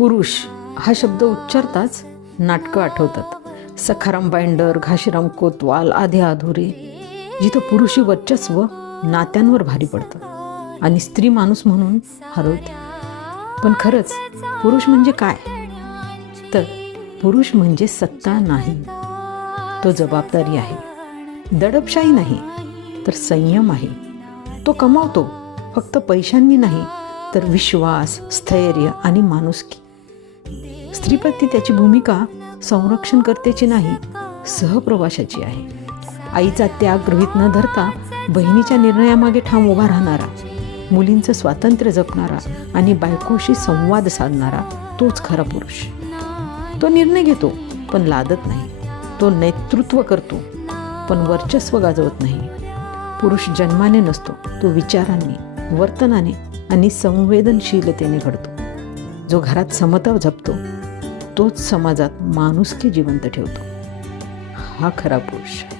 पुरुष हा शब्द उच्चारताच नाटकं आठवतात. सखाराम बाइंडर, घाशीराम कोतवाल, आधे अधुरे, जिथं पुरुषी वर्चस्व नात्यांवर भारी पडतं आणि स्त्री माणूस म्हणून हरवते. पण खरंच पुरुष म्हणजे काय? तर पुरुष म्हणजे सत्ता नाही, तो जबाबदारी आहे. दडपशाही नाही, तर संयम आहे. तो कमावतो फक्त पैशांनी नाही, तर विश्वास, स्थैर्य आणि माणुसकी. स्त्रीप्रती त्याची भूमिका संरक्षण करतेची नाही, सहप्रवासाची आहे. आईचा त्याग गृहीत न धरता बहिणीच्या निर्णयामागे ठाम उभा राहणारा, मुलींचं स्वातंत्र्य जपणारा आणि बायकोशी संवाद साधणारा, तोच खरा पुरुष. तो निर्णय घेतो पण लादत नाही. तो नेतृत्व करतो पण वर्चस्व गाजवत नाही. पुरुष जन्माने नसतो, तो विचारांनी, वर्तनाने आणि संवेदनशीलतेने घडतो. जो घरात समता जपतो तोच समाजात माणुसकी जिवंत ठेवतो. हा खरा पुरुष.